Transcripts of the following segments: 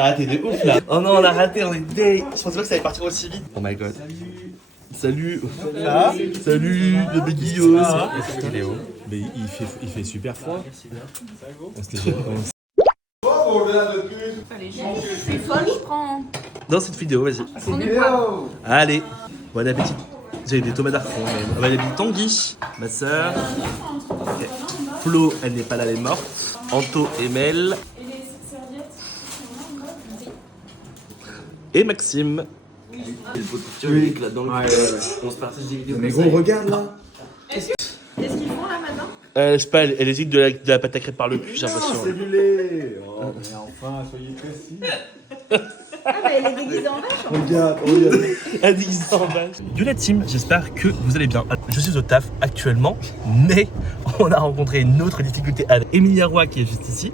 a raté de ouf là. Oh non, on a raté, on est dé. Je pensais pas que ça allait partir aussi vite. Oh my god. Salut. Salut, le béguillot. Mais il fait super froid. Allez, c'est toi, je prends. Dans cette vidéo, vas-y. Allez, bon appétit. J'ai des tomates à fond. On va aller Tanguy, ma soeur. Flo, elle n'est pas là, elle est morte. Anto et Mel. Et Maxime. Il faut que là dans le on se partage des vidéos. Mais gros, regarde là. Qu'est-ce qu'ils font là maintenant? Je sais pas, elle hésite de la pâte à crêpes par le cul, j'ai l'impression. C'est du lait. Oh, mais enfin, soyez précis. Ah bah elle est déguisée en vache. Regarde. Elle dit en vache. Yo la team, j'espère que vous allez bien. Je suis au taf actuellement, mais on a rencontré une autre difficulté. Emilia Roy qui est juste ici,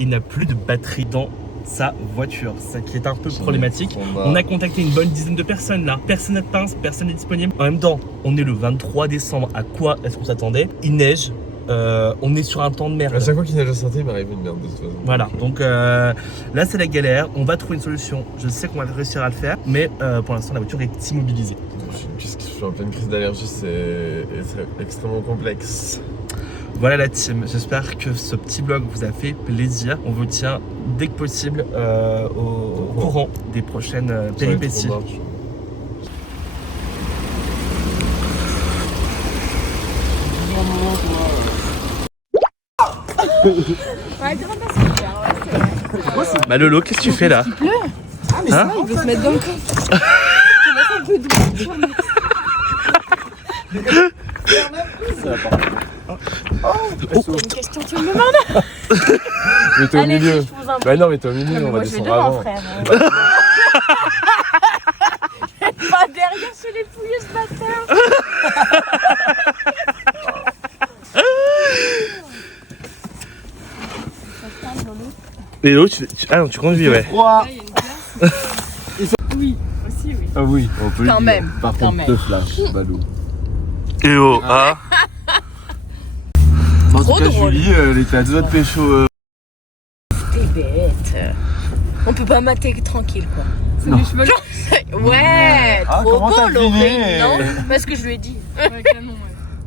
il n'a plus de batterie dans sa voiture, ça qui est un peu problématique. On a contacté une bonne dizaine de personnes là, personne n'a de pince, personne n'est disponible. En même temps, on est le 23 décembre, à quoi est-ce qu'on s'attendait? Il neige, on est sur un temps de merde. À chaque fois qu'il neige à sortir, il m'arrive une merde de toute façon. Voilà, donc là c'est la galère, on va trouver une solution. Je sais qu'on va réussir à le faire, mais pour l'instant la voiture est immobilisée. Je suis en pleine crise d'allergie, c'est extrêmement complexe. Voilà la team, j'espère que ce petit vlog vous a fait plaisir. On vous tient dès que possible au courant des prochaines péripéties. Ouais, grave pas super. Bah Lolo, qu'est-ce que tu fais là? Il pleut. Ah mais ça, il veut se mettre dans le coffre. Tu laisses un peu d'eau. C'est une question, tu me demandes? Mais t'es au Allez, milieu. je vous en prie. Bah non, mais t'es au milieu, Non, mais on va moi je vais descendre devant, avant. frère. Pas derrière, je l'ai fouillé ce bâtard. Lélo, ah non, tu conduis, ouais. Là, il y a une glace. Oui, aussi, oui. Ah oui, on peut Quand le dire. même, Par quand contre, même. te flash, balou. Et oh, ah. En tout Trop cas, drôle. Julie, elle était à deux doigts de pécho. T'es bête. On peut pas mater tranquille, quoi. C'est mes cheveux longs. Ouais, Ah, trop comment beau, t'as deviné Laurie, non? Parce que je lui ai dit. Ouais, canon,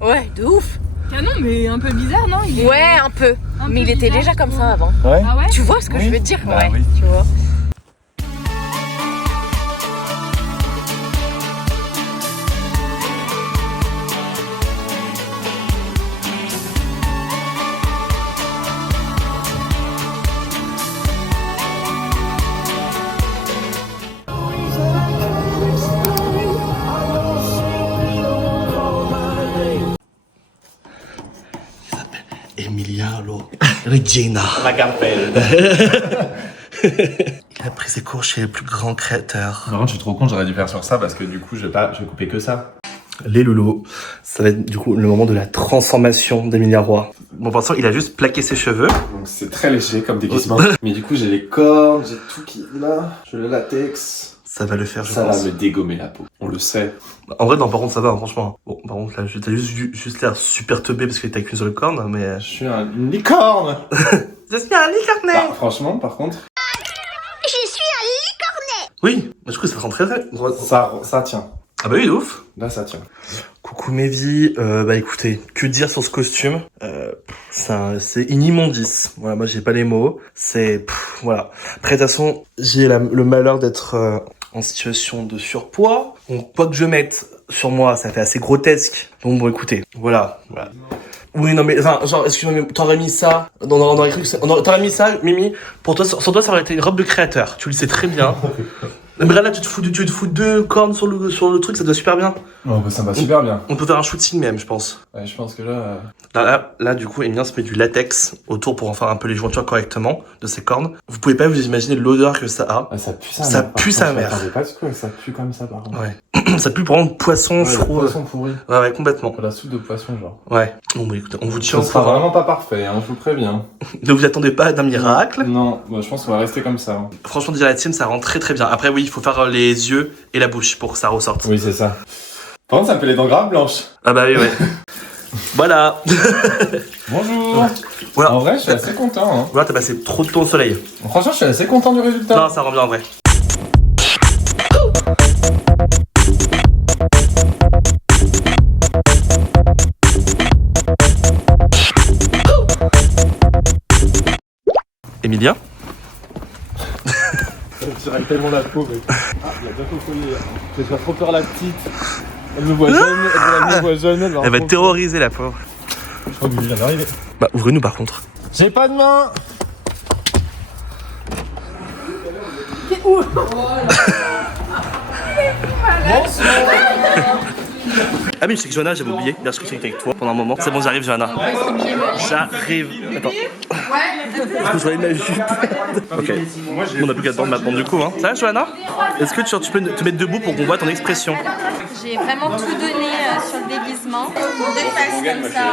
ouais. Ouais, de ouf. Canon, mais un peu bizarre, non? Il est- Ouais, un peu. un Mais peu il était bizarre, déjà je comme trouve. ça avant. Ouais. Ah ouais? Tu vois ce que Oui. je veux dire? Bah Ouais, oui. tu vois. Emiliano Regina. La Carpelle. Il a pris ses cours chez les plus grands créateurs. Par contre, je suis trop con, j'aurais dû faire sur ça parce que du coup, je vais couper que ça. Les loulous, ça va être du coup le moment de la transformation d'Emilia Roy. Bon, pour l'instant, il a juste plaqué ses cheveux. Donc c'est très léger comme déguisement. Mais du coup, j'ai les cordes, j'ai tout qui est là. J'ai le latex. Ça va le faire, je Ça pense. va me dégommer la peau. On le sait. En vrai, non, par contre, ça va, hein, franchement. Bon, par contre, là, t'as juste l'air super teubé parce que t'as qu'une seule corne, mais... Je suis une licorne. Je suis un licornet. Bah, franchement, par contre, Oui, mais du coup, ça rend très très... ça tient. Ah bah oui, de ouf. Là, ça tient. Coucou Mehdi, bah écoutez, que dire sur ce costume? C'est une immondice. Voilà, moi j'ai pas les mots. Voilà. Après de toute façon, j'ai le malheur d'être en situation de surpoids. Donc quoi que je mette sur moi, ça fait assez grotesque. Donc bon écoutez, voilà. Oui non mais enfin genre excuse-moi mais t'aurais mis ça t'aurais mis ça Mimi pour toi sur toi ça aurait été une robe de créateur. Tu le sais très bien. Mais là tu te fous deux cornes sur le truc, ça doit super bien. Oh, bah, ça va super bien. On peut faire un shooting même, je pense. Ouais, je pense que là... Là, du coup, Emilien se met du latex autour pour en faire un peu les jointures correctement de ses cornes. Vous pouvez pas vous imaginer l'odeur que ça a. Ah, ça pue sa mère. Ça pue sa mère. Je m'attendais pas à ce que ça pue comme ça, par contre. Ouais. Ça pue vraiment de poisson, je Ouais, le trouve. poisson pourri. Ouais, complètement. La soupe de poisson, genre. Ouais. Bon, bah écoutez, on vous tient Ça au sera courant. vraiment pas parfait, hein, je vous préviens. Ne vous attendez pas d'un miracle. Non, bah, je pense qu'on va rester comme ça. Hein. Franchement, déjà la team, ça rend très très bien. Après, oui, il faut faire les yeux et la bouche pour que ça ressorte. Oui, c'est ça. Par contre, ça me fait les dents graves blanches. Ah bah oui, ouais. Voilà. Bonjour. Voilà. En vrai, je suis assez content. Hein. Voilà, t'as passé trop de temps au soleil. Franchement, je suis assez content du résultat. Non, ça rend bien en vrai. Emilia? Je râle tellement la peau, mec. Ah, il a bientôt collé. Je vais faire trop peur la petite. Elle me voit jeune, elle me voit jeune. Elle va être terrorisée, la pauvre. Je crois que vous vient d'arriver. Bah, ouvrez-nous par contre. J'ai pas de main. Ah mais je sais que Johanna, j'avais oublié. Bien sûr que j'étais avec toi pendant un moment. C'est bon, j'arrive, Johanna. J'arrive. Attends. Est-ce que je vois la jupe? Ok. On n'a plus qu'à attendre maintenant du coup. Hein. Ça va, Johanna? Est-ce que tu peux te mettre debout pour qu'on voit ton expression? J'ai vraiment tout donné sur le déguisement. Deux faces comme ça.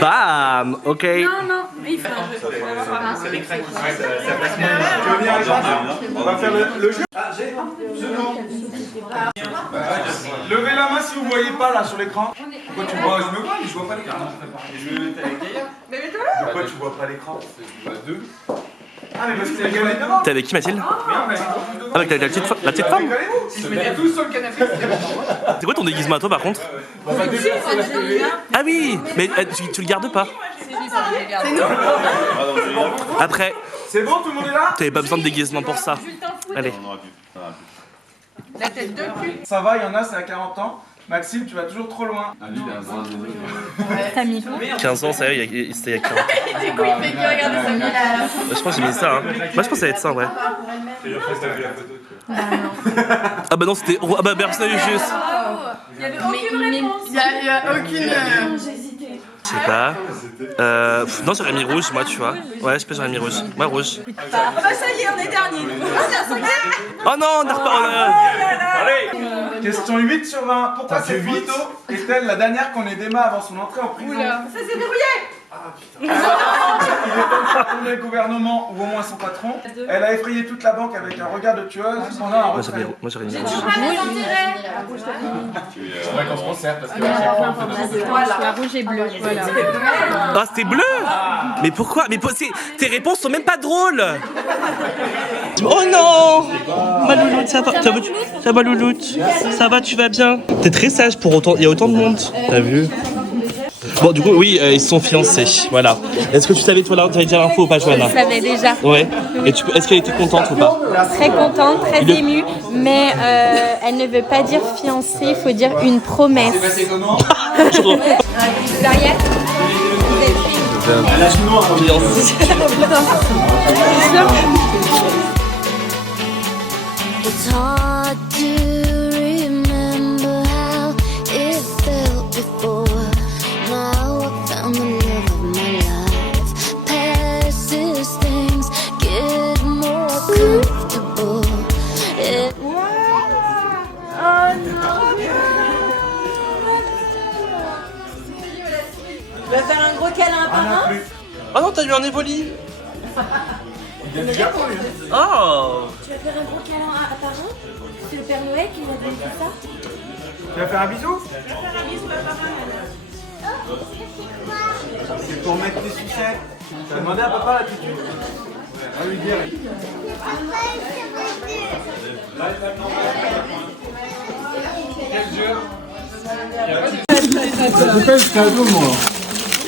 Bam. Ok. Non, non, il faut. On va faire le jeu. Levez la main si vous voyez pas là sur l'écran. Pourquoi tu vois? Je me vois, mais je vois pas l'écran. Je me mettais avec Gaïa. Pourquoi tu vois pas l'écran? Deux. Ah mais parce que c'est gagné devant. T'es avec qui, Mathilde? Ah, avec la petite femme? Ils se mettaient tous sur le canapé. C'est quoi ton déguisement à toi par contre? Ah oui. Mais tu le gardes pas? Après, C'est bon, tout le monde est là? t'avais pas besoin de déguisement pour ça. Allez. La tête de cul. Ça va, il y en a, c'est à 40 ans. Maxime, tu vas toujours trop loin. T'as mis quoi? 15 ans, ça y est, c'était il y a 40 ans. Du coup, il fait que regarder sa mère. Je pense que j'ai mis ça. Hein. Moi, je pense que ça va être ça en vrai. Ah bah non, c'était. Ah bah personnage juste. Il y avait aucune réponse. Il y a aucune. Je sais pas. Non, j'aurais mis rouge, moi, tu vois. Ouais, je pense que j'aurais mis rouge. Moi, rouge. Ah bah ça y est, on est dernier. Oh non, on a reparlé. Allez, question 8 sur 20. Pourquoi cette photo est-elle la dernière qu'on ait d'Emma avant son entrée en prison? Ça s'est verrouillé. Il est temps de faire tourner le gouvernement ou au moins son patron. Elle a effrayé toute la banque avec un regard de tueuse pendant un retrait. Moi, j'aurais mis rouge. Pas les intérêts. C'est vrai qu'on se concerte parce que La rouge et bleue. Voilà. Ah, c'était bleu. Mais pourquoi? Mais tes réponses sont même pas drôles. Oh non. Ma louloute, ça va? Ça va, louloute? Ça va, tu vas bien? T'es très sage pour autant. Il y a autant de monde. T'as vu? Bon, du coup, oui, ils sont fiancés. Voilà. Est-ce que tu savais, toi, là, t'avais déjà l'info ou pas, Johanna? Je savais déjà. Ouais. Et est-ce qu'elle était contente ou pas? Très contente, très émue, mais elle ne veut pas dire fiancée, il faut dire une promesse. Derrière, It's hard to remember how it felt before. Now I found the love of my life. Past these things get more comfortable. Tu vas faire un gros câlin à papa? Oh non, t'as eu un évoli. Oh. Tu vas faire un gros câlin à parent? C'est le Père Noël qui m'a donné tout ça? Tu vas faire un bisou? C'est pour mettre les sucettes. Tu as demandé à papa l'attitude? On va lui dire. Quel jeu?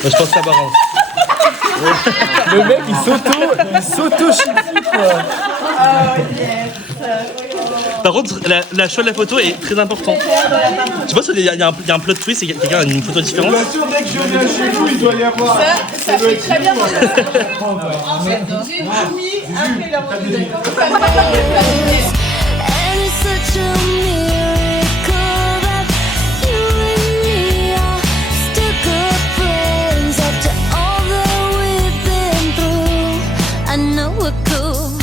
Moi, je pense que ça balance. le mec il s'auto-chiffe quoi. Par contre, la choix de la photo est très important. Je pense qu'il y a un plot twist et quelqu'un a une photo différente. Bien sûr, dès que je viens chez vous, il doit y avoir. Ça fait très bien dans en fait, j'ai dormi après la rendez-vous. And it's such a miracle that you and me are stuck up friends after all that we've been through. I know we're cool.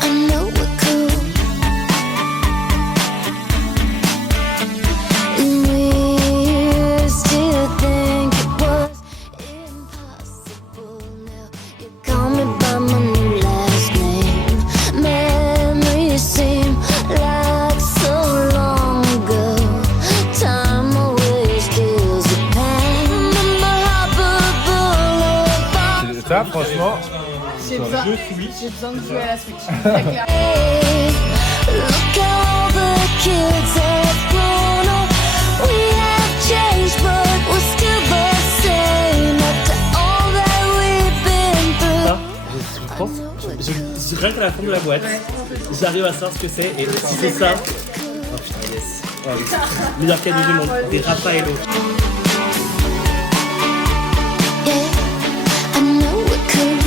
I know we're cool. And we still think it was impossible. Now you call me by my new last name. Memories Franchement, J'ai besoin de jouer à la Switch. Très clair. Look how the kids have grown up. We have changed, but we're still the same. After all that we've been through. Rien qu'à la forme de la boîte, j'arrive à savoir ce que c'est et si c'est ça. Oh putain, yes. Ouais, meilleur cadeau du monde, des Raffaello. Yeah, I know it could.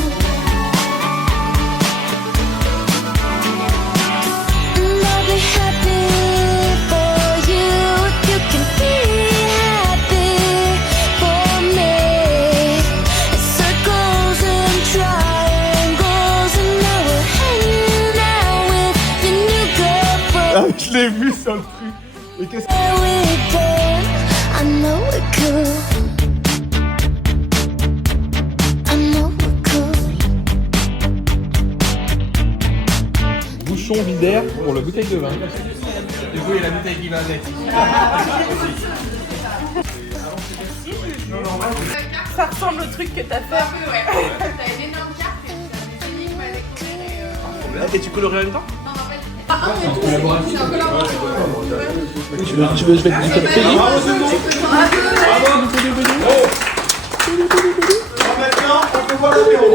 And I'll be happy for you if you can be happy for me. It's circles and triangles, and now we're hanging out with your new girlfriend. je l'ai vu sur le truc. Et qu'est-ce que Where we've been, I know it could. I know it could. bouchon vidaire pour la bouteille de vin. Du coup, il y a la bouteille qui va avec. Ça ressemble au truc que t'as fait. T'as une énorme carte et t'avais fini, il fallait courir. Et tu colorais en même temps? C'est un collaboration. Je vais te dire Maintenant, on peut boire l'apéro.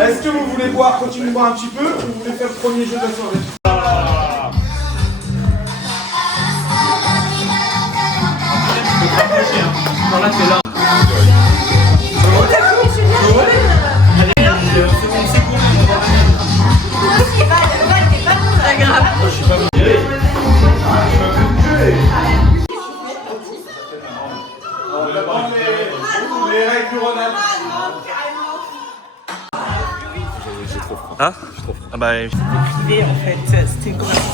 Est-ce que vous voulez boire, continuer de boire un petit peu, ou vous voulez faire le premier jeu de la soirée? Non, là, c'est là. Les règles du Ronald. Hein? Ah bah... En fait, c'était une conversation.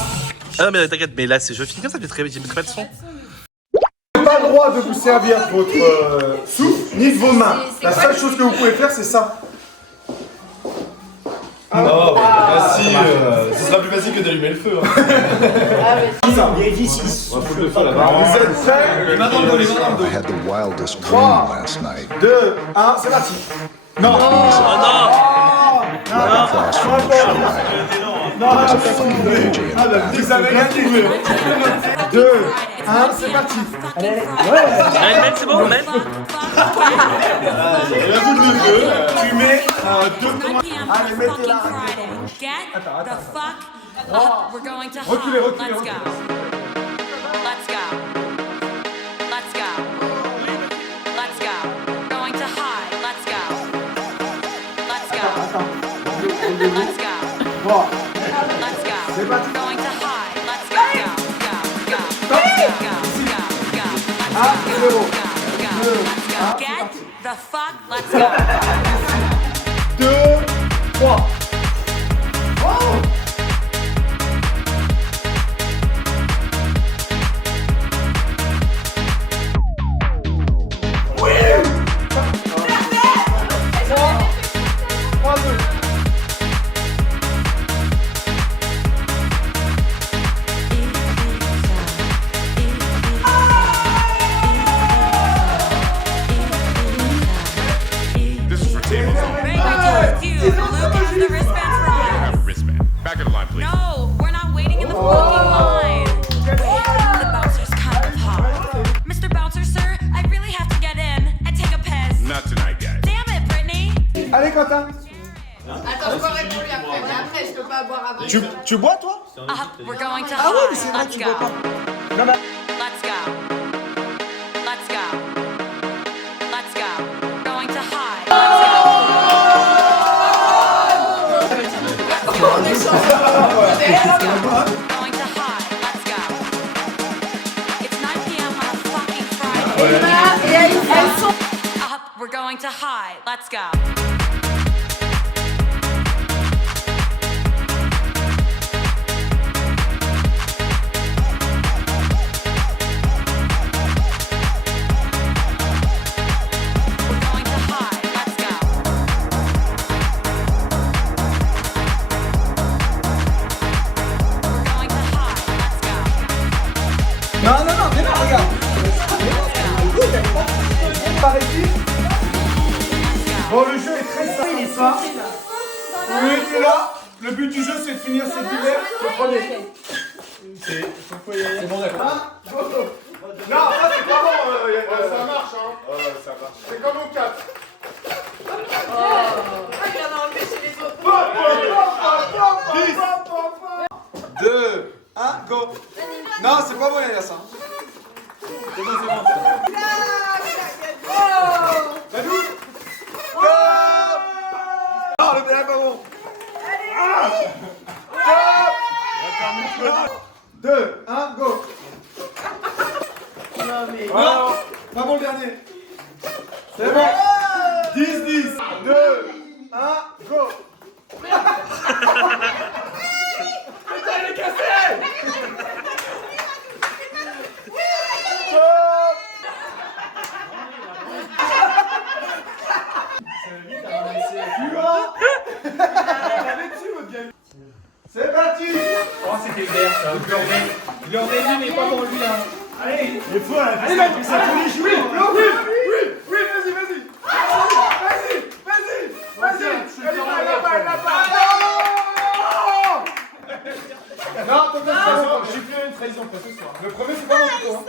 Ah non mais t'inquiète, mais là c'est je finis comme ça, j'ai très pas de son. Vous n'avez pas le droit de vous servir de votre souffle ni de vos mains. La seule chose que vous pouvez faire, c'est ça. Non, si, ce sera plus facile que d'allumer le feu. Vous êtes prêts? Les mains dans le dos, les mains dans le dos. I had the wildest dream 3, last night. 2, 1, c'est parti. Non. Across from the shoreline, there's a fucking AJ in the bathroom. Vous avez rien trouvé. 2, 1, c'est parti. Mec, c'est bon, mec. Et la boule de feu, tu mets 2 points. Allez, mettez là. Reculez, reculez, reculez. Let's go. Let's go. Let's go. Going to high. Let's go. Let's go. Let's go. Bon, Let's go. c'est parti. Going to high. Let's go. Go. Go. Go. Go. Go. Go. Let's Ah, go. zéro. Go. Go. Let's go. Get the fuck. Let's go. 2, 3. Oh! Right back to you. Luke has the wristband prize. Back in the line, please. No, we're not waiting in the fucking line. The bouncer's kind of hot. Mr. Bouncer, sir, I really have to get in and take a piss. Not tonight, guys. Damn it, Brittany. Allez, Quentin. Attends, je peux répondre après, mais après, je peux pas boire avant. Tu bois, toi? We're going to Ah ouais, high. mais c'est vrai, Let's tu go. bois pas. Non, mais... Let's go. Let's go. Let's go. Going to high. Let's go. Going to high. Let's go. It's 9 p.m. on a fucking Friday. We're going to high. Let's go. We're going to high. Let's go. We're going to high. Let's go. Non, non, non, mais non, regarde. Par ici. le jeu est très simple. Il est ça. Vous mettez là. Le but du jeu, c'est de finir cette hiver. Le premier. C'est bon, d'accord. Non, ça c'est pas bon. Ça marche, hein. Ça marche. C'est comme au 4. Il en a enlevé chez les autres. 10, 2, 1, go. Non, c'est pas bon, il y a ça. C'est bon, c'est bon. Badou. Non, le bel est pas bon. 2, 1, go. Non, pas bon le dernier. C'est bon. 10, 10, 2, 1, go. Putain, il est cassé. C'est parti. Oh, c'était vert ça. Il est embêté, mais pas pour lui. Hein. Allez, il est fou là. Allez, Manu, ça peut les jouer. Oui, vas-y. Vas-y. Là-bas. Non, j'ai fait une trahison, pas ce soir. Le premier, c'est pas mon tour.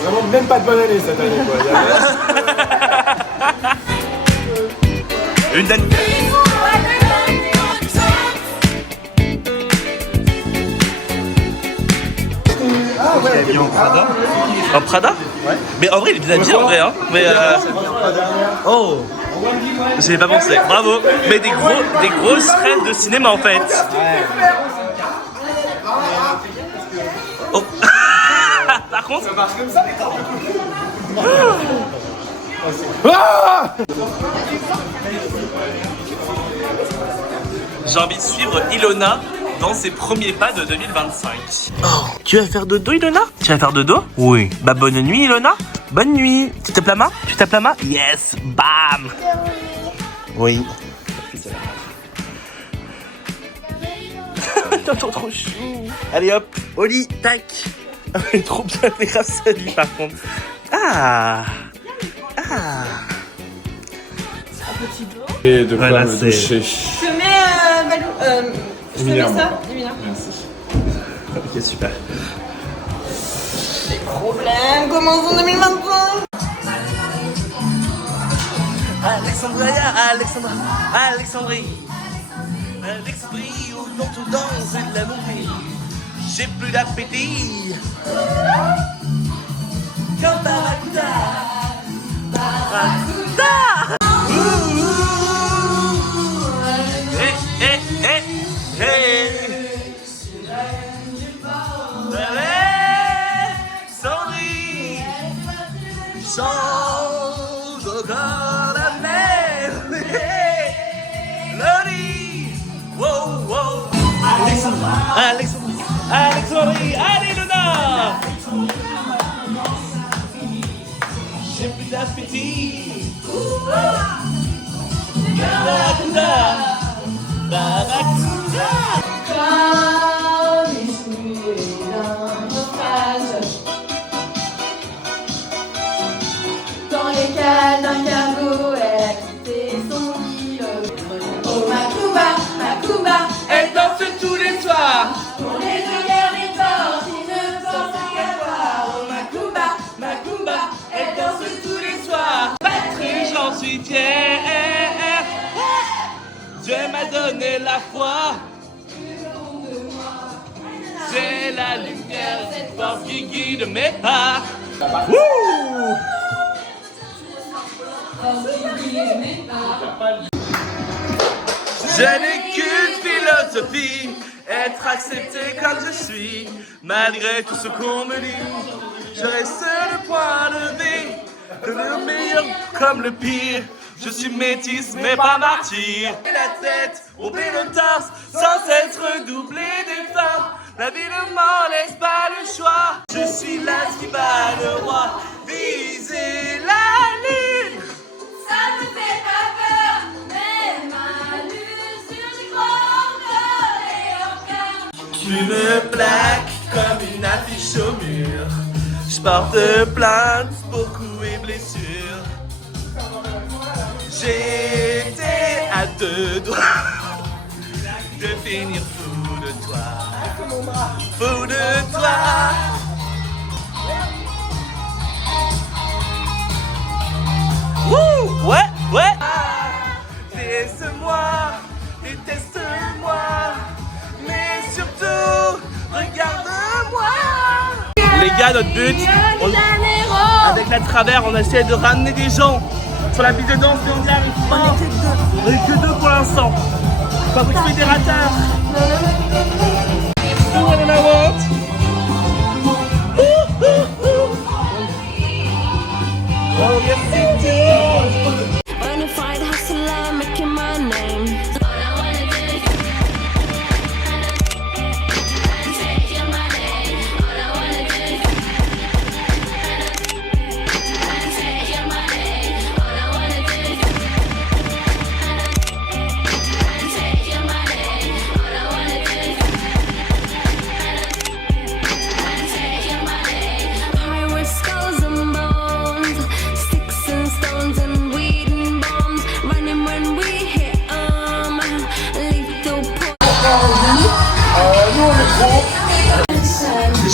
Vraiment, même pas de bonne année cette année, quoi. Une année. Ah ouais. Il est en Prada. En Prada? Ouais. Mais en vrai, il est bien habillé en vrai, hein. Mais oh. J'y ai pas pensé. Bravo. Mais des grosses rêves de cinéma en fait. Oh. Par contre. Ça marche comme ça, les gars. J'ai envie de suivre Ilona dans ses premiers pas de 2025. Oh, tu vas faire dodo, Ilona? Tu vas faire dodo? Oui. Bah bonne nuit, Ilona. Bonne nuit. Tu tapes la main? Tu tapes la main? Yes. Bam. Oui. T'es trop chou. Allez hop, au lit, tac. Elle est trop bien les Rhapsody par contre. Ah. Et de quoi Voilà, me c'est- doucher. Je te mets Balou. Je te mets Éminemment. ça, Emilien. Merci. Ok, super. Problème, commence en 2025. Alexandrie. L'esprit où dans tout danse et de l'amour. J'ai plus d'appétit. Comme Barracuda. Alexandrie. Chante encore la mer. Lori. Wow, wow. Alexandrie. Allez, Luna. J'ai plus d'appétit. Barracuda. Comme échoué d'un naufrage dans les cales d'un cargo, elle a quitté son île. Oh Macumba, Elle danse tous les soirs. pour les deux guerres des torts qui ne pensent qu'à voir. Oh Macumba, Elle danse tous les soirs. Patrie, j'en suis fier. Dieu m'a donné la foi. la lumière, cette force qui guide mes pas. Wouh! Je n'ai qu'une philosophie, être accepté comme je suis, malgré tout ce qu'on me dit. Je reste le point levé, le meilleur comme le pire. Je suis métisse mais pas martyr. La tête, romper le torse, sans être doublé d'efforts. La vie ne m'en laisse pas le choix. Je suis l'as qui bat le roi, viser la lune. Ça me fait pas peur, mais ma l'usure, j'y crois encore et encore. Tu me plaques comme une affiche au mur. Je porte plainte pour coups et blessures. J'étais à 2 doigts de finir fou de toi. Fou de toi. Wouh, ouais, ouais. Déteste-moi, déteste-moi, mais surtout, regarde-moi. Les gars, notre but, avec la travers, on essaie de ramener des gens sur la piste de danse, mais on n'y arrive pas. On est que 2 pour l'instant. Fabrique fédérateur. What I want. Oh yes indeed. Bonafide hustler, making my name.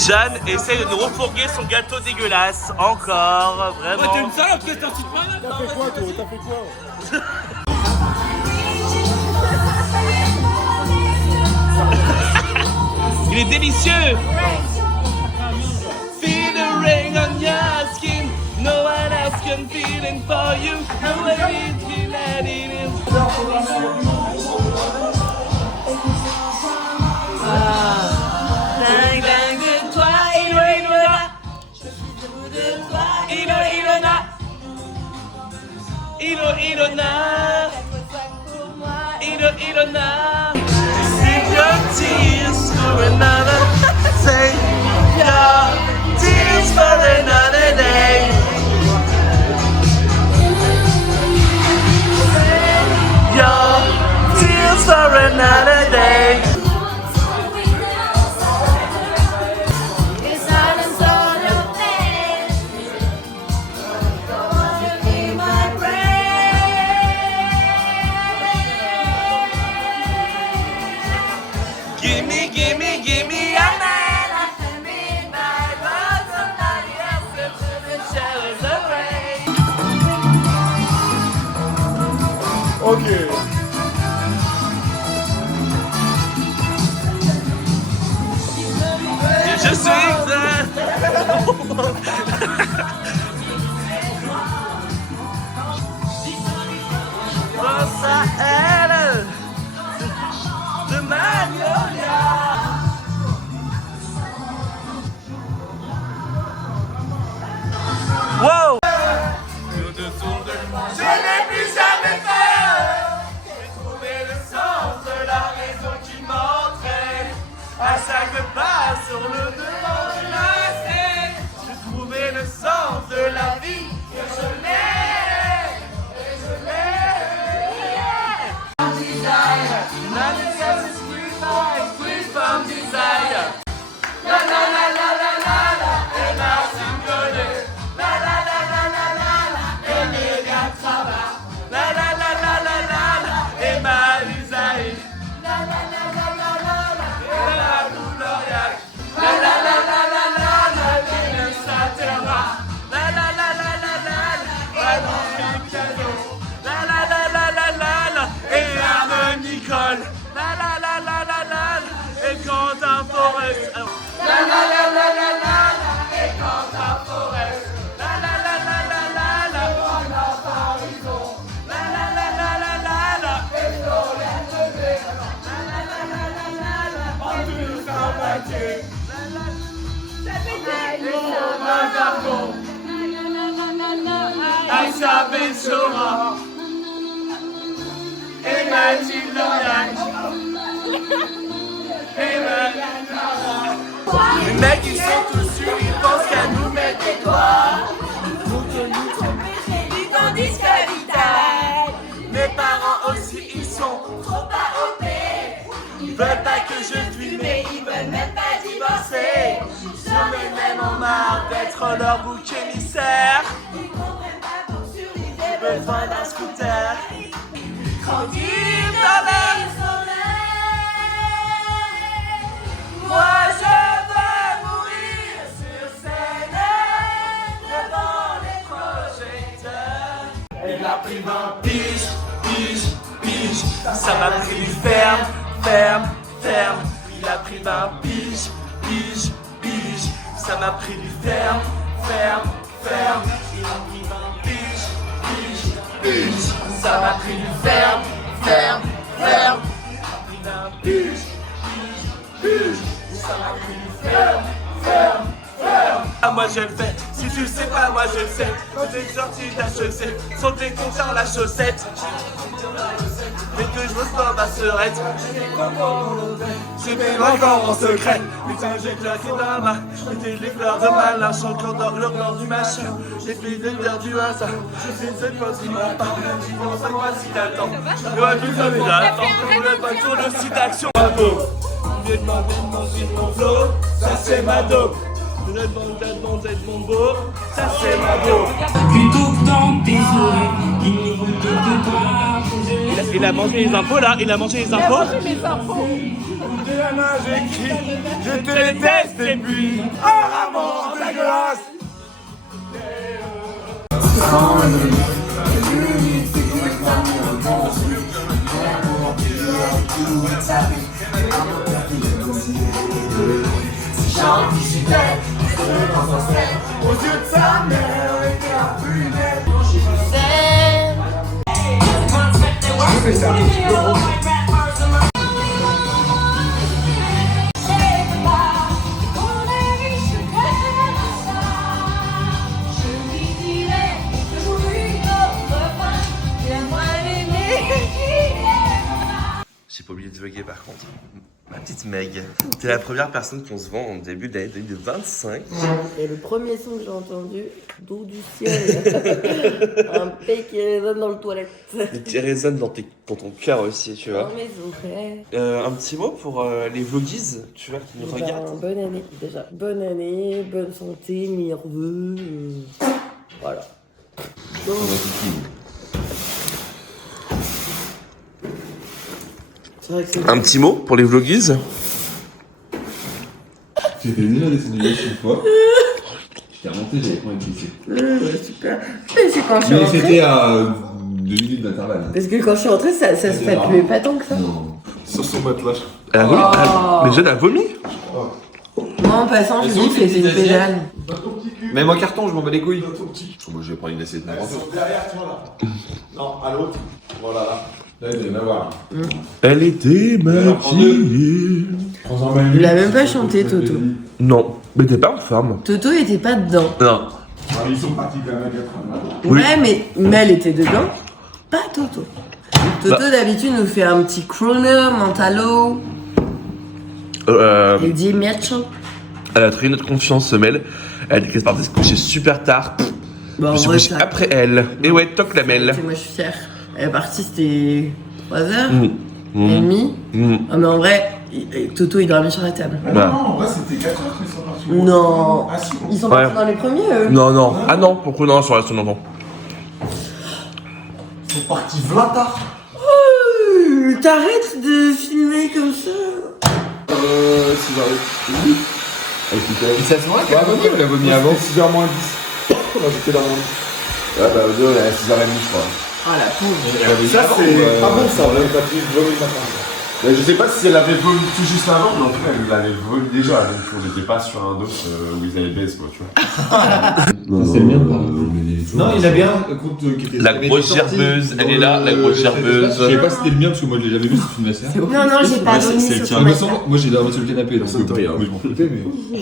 Jeanne essaie de nous refourguer son gâteau dégueulasse. Encore, vraiment. T'es une salope, qu'est-ce que t'as reçu de moi? T'as fait quoi, toi? T'as fait quoi? Il est délicieux. Feel the rain on your skin. No one else can feel it for you. No one else can let it in. Dingue de toi, Ilona. Je suis jaloux de toi, Ilona. Ilona. Ilona. Sing your tears for another. Save your tears for another day. Your tears for another day. Gimme, gimme, gimme a man. And in my world, somebody else into the shadows of rain. Ok. Et je suis pense à elle de Magnolia. Wow! Je n'ai plus jamais peur. J'ai trouvé le sens de la raison qui m'entraîne. À chaque pas sur le devant de la scène, j'ai trouvé le sens de la vie. Et je l'ai, et je l'ai. Desire, nothing else is free from desire. La la la la la la la, et la singole. La la la la la la la, et les gars travaillent. La la la la la la la, et ma desire. La la la la la la la, et la douleur. La la la la la la la, et le satera. La la la la la la la, magnifique cadeau. La la la la la la la, et Arme Nicole. La la la la la la, et Quentin Forest. La Mathieu. Macargon. Aïssa Benchora. Et Mathilde Lauriac. Et les mecs ils sont tous sûrs, ils pensent qu'à nous mettre des doigts. Pour que nous tromper, ils tandis qu'à Vital. Mes parents aussi ils sont trop AOP. Ils veulent pas que je fume mais ils veulent même pas divorcer. J'en ai même marre d'être leur bouc émissaire. Ils comprennent pas pour survivre, j'ai besoin d'un scooter. Tranquille dans le soleil. Moi je veux mourir sur scène devant les projecteurs. Il a pris 20 piges, piges, piges. Ça m'a pris du ferme, ferme, ferme. Il a pris 20 piges, piges, piges. Ça m'a pris du ferme, ferme, ferme. Il a pris 20 piges, piges, piges. Ça m'a pris du ferme, ferme, ferme. Il a pris 20 piges, piges, piges. Ça m'a pris du ferme, ferme, ferme. Ah moi je le fais, si tu le sais pas moi je le sais. Quand t'es sorti d'HEC, sans tes compteurs la chaussette. Mais que je bosse pas ma serette. J'ai fait encore en secret. Putain j'ai claqué dans la main. Mettez les fleurs de ma lâche encore dans l'ordre du machin. J'ai fait des verres du hasard. Je sais cette fois si m'a pas. Ils vont savoir si t'attends. Ouais putain mais j'attends. Je voulais pas sur le site d'action. Il est demandé de manger mon flow. Ça c'est ma dope. Je demande d'être mon beau. Ça c'est ma dope. Plutôt que dans tes oreilles, il n'y roule que de toi. Il a mangé les infos là, il a mangé les infos. Il a mangé mes infos. De la main j'écris, je te déteste et puis apparemment la glace. Si j'en discutais, je pense en scène aux yeux de sa mère et qu'un plus belle. J'ai pas oublié de vlogger par contre. Ma petite Meg, t'es la première personne qu'on se vend en début d'année 2025. Et le premier son que j'ai entendu, d'eau du ciel. Un paix qui résonne dans le toilette. Et qui résonne dans ton cœur aussi, tu vois. Dans mes oreilles. Un petit mot pour les vlogies, tu vois, qui nous regardent. Bonne année, déjà. Bonne année, bonne santé, meilleurs vœux. Voilà. Donc, un petit mot pour les vlogies. J'étais déjà descendu une fois. J'étais remonté, j'avais pas envie de pisser. ouais, super. Mais c'est quand je suis Mais rentrée. c'était à 2 minutes d'intervalle. Parce que quand je suis rentrée, ça se fait plus pas tant que ça. Non. Sur son matelas. Elle a vomi. Oh. Les jeunes a vomi. Moi en passant, je dis que c'est une pédale. Même en carton, je m'en bats les couilles. Moi je vais prendre une assiette n'importe quoi. Derrière toi là. Non, à l'autre. Voilà là. Là, il doit y en avoir. Elle était maquillée. Il a même pas chanté Toto. Non, mais t'es pas en forme. Toto était pas dedans. Non. Ils sont partis quand même à 80. Oui. Ouais, mais Mel était dedans. Pas Toto. Toto d'habitude nous fait un petit crooner, mentalo. Il dit miacho. Elle a trouvé notre confiance, Mel. Elle dit qu'elle se partait se coucher super tard. Bon, Je me suis ouais, couché ça- après elle. Et ouais, toc la Mel. Moi je suis fière. Elle est partie, c'était 3h. Mmh. Et demie. Mmh. Ah, mais en vrai, Toto il dormait sur la table. Ah non, en vrai, c'était 4 heures qu'ils sont partis. Non. Ah si. Ils sont Ouais. partis dans les premiers, eux. Non, non. Ah non, pourquoi non, sur la son enfant. Ils sont partis vlata. T'arrêtes de filmer comme ça. Si j'arrive. Oui. Ça se voit qu'elle a vomi ou elle a vomi avant? 6h moins 10. Là, j'étais dans mon lit. Ah bah, on est à 6h30, je crois. Ah la pauvre. Ça, c'est pas bon, ça. On a pas pu vomi matin. Je sais pas si elle avait vomi tout juste avant, mais en tout cas, elle l'avait vomi déjà, donc on n'était pas sur un dos où ils avaient baisse, quoi, tu vois. C'est le mien, non, il a bien. La grosse gerbeuse, elle est là, la grosse gerbeuse. Je savais pas si c'était le mien parce que moi je l'ai jamais vu, c'est une masseur. Non, non, j'ai pas vomi sur ton matelas. Moi j'ai dormi sur le canapé, donc je m'en foutais, mais.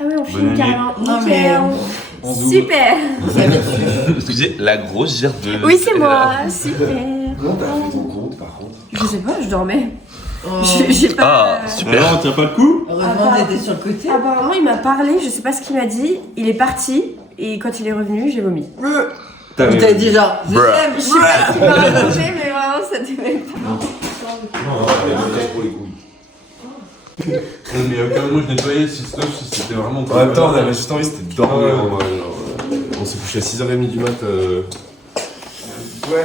Ah ouais, on filme carrément. Non, Ok, mais- super. Excusez, la grosse gerbeuse. Oui, c'est elle est moi, là. super. Comment t'as fait ton compte, par contre? Je sais pas, je dormais. J'ai pas. Ah, super. Alors, on tient pas le coup? Heureusement, t'étais sur le côté. Apparemment, il m'a parlé, je sais pas ce qu'il m'a dit. Il est parti et quand il est revenu, j'ai vomi. Il t'a dit genre, je Bruh. t'aime, Je sais pas ce qu'il m'a raconté, mais vraiment, ça devait pas. Mais carrément, je nettoyais si c'était vraiment. En même temps, on avait juste envie, c'était de dormir. On s'est couché à 6h30 du mat. Ouais.